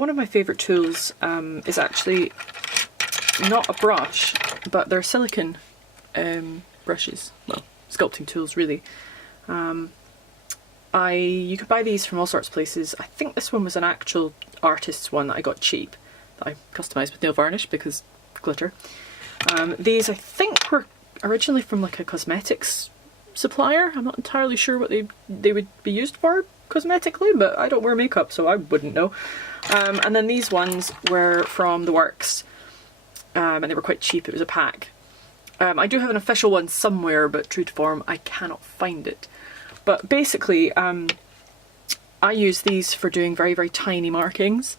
one of my favourite tools is actually not a brush, but they're silicone brushes, well, sculpting tools really. You could buy these from all sorts of places. I think this one was an actual artist's one that I got cheap, that I customised with nail varnish because glitter. These I think were originally from like a cosmetics supplier. I'm not entirely sure what they would be used for cosmetically, but I don't wear makeup so I wouldn't know. And then these ones were from the Works, and they were quite cheap. It was a pack. I do have an official one somewhere, but true to form I cannot find it. But basically I use these for doing very, very tiny markings,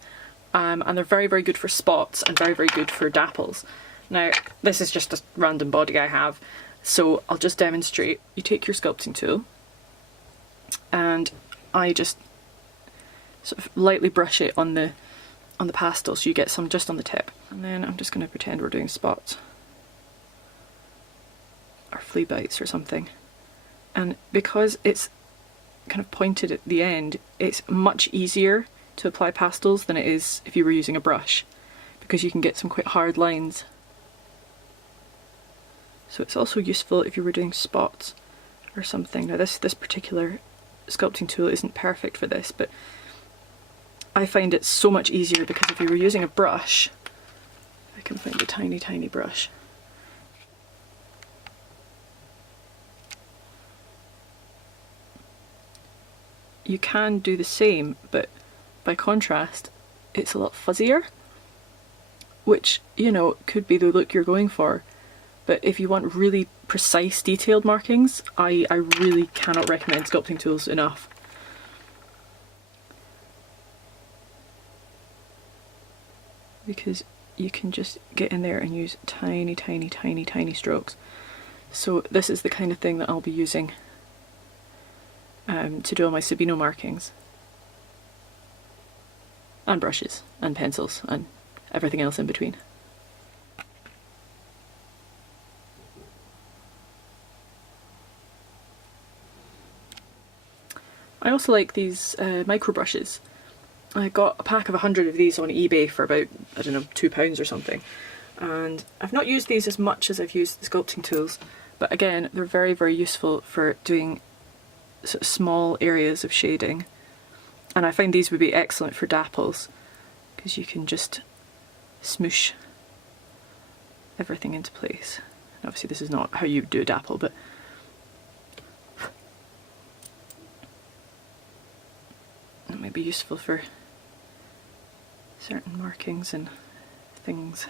and they're very, very good for spots and very, very good for dapples. Now this is just a random body I have, so I'll just demonstrate. You take your sculpting tool and I just sort of lightly brush it on the pastel so you get some just on the tip. And then I'm just going to pretend we're doing spots or flea bites or something. And because it's kind of pointed at the end, it's much easier to apply pastels than it is if you were using a brush, because you can get some quite hard lines. So it's also useful if you were doing spots or something. Now this particular sculpting tool isn't perfect for this, but I find it so much easier because if you were using a brush, I can find a tiny, tiny brush. You can do the same, but by contrast, it's a lot fuzzier, which, you know, could be the look you're going for. But if you want really precise, detailed markings, I really cannot recommend sculpting tools enough. Because you can just get in there and use tiny, tiny, tiny, tiny strokes. So this is the kind of thing that I'll be using to do all my Sabino markings. And brushes, and pencils, and everything else in between. I also like these micro brushes. I got a pack of 100 of these on eBay for about, I don't know, £2 or something. And I've not used these as much as I've used the sculpting tools, but again, they're very, very useful for doing sort of small areas of shading. And I find these would be excellent for dapples, because you can just smoosh everything into place. And obviously this is not how you do a dapple, but it might be useful for certain markings and things.